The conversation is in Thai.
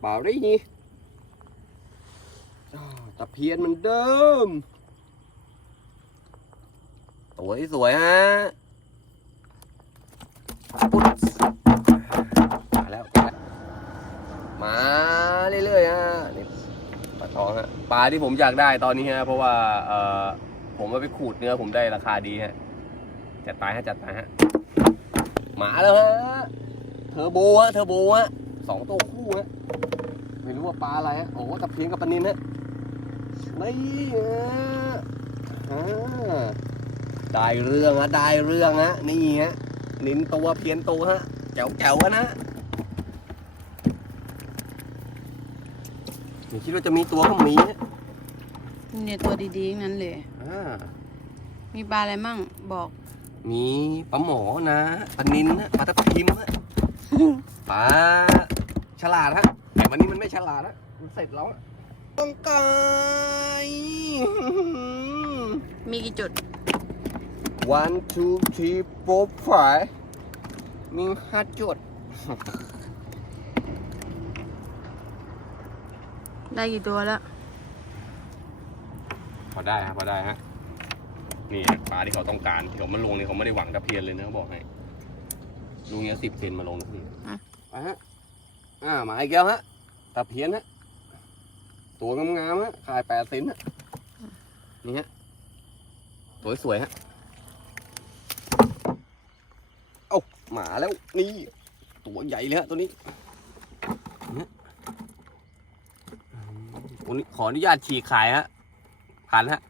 เปล่าได้นี่ตะเพียนเหมันเดิมสวยสวยฮะปุ๊บมาแล้ว มาเรื่อยๆฮะนี่ปลาทองฮะปลาที่ผมอยากได้ตอนนี้ฮะ เพราะว่าเอ่อผมเอาไปขูดเนื้อผมได้ราคาดีฮะ จัดไปฮะ จัดไปฮะ มาแล้วฮะ เทอร์โบฮะ เทอร์โบฮะ สองตัวคู่ฮะไม่รู้ว่าปลาอะไรฮะโอ้ตะเพียนกับปลานินฮะนี่ฮะอ่าได้เรื่องฮะได้เรื่องฮะนี่ฮะนินตัวเพียนตัวฮะแจ๋วแจ๋วๆอะนะไม่คิดว่าจะมีตัวก็มีฮะเนี่ยตัวดีๆทั้งนั้นเลยอ่ามีปลาอะไรมั่งบอก มีปลาหมอนะปลานินนะปลาตะพิมฮะปลา ฉลาดฮะแต่วันนี้มันไม่ฉลาดฮะมันเสร็จแล้วอะต้องกายมีกี่จุด one two three four five มีห้าจุด ได้กี่ตัวแล้ว พอได้ฮะพอได้ฮะนี่ปลาที่เขาต้องการที่เขามาลงนี่เขาไม่ได้หวังตะเพียนเลยนะเขาบอกให้ลุงเนี้ยสิบเซนมาลงนะพี่อะไปฮะ อ่าหมายแก้วฮะตะเพียนฮะ ตัวงามๆฮะขายแปดเซนฮะ นี่ฮะสวยๆฮะ เอ้าหมาแล้ว นี่ ตัวใหญ่เลยฮะตัวนี้นี่ฮะอืมวันนี้ขออนุญาตฉีกขายฮะผ่านฮะ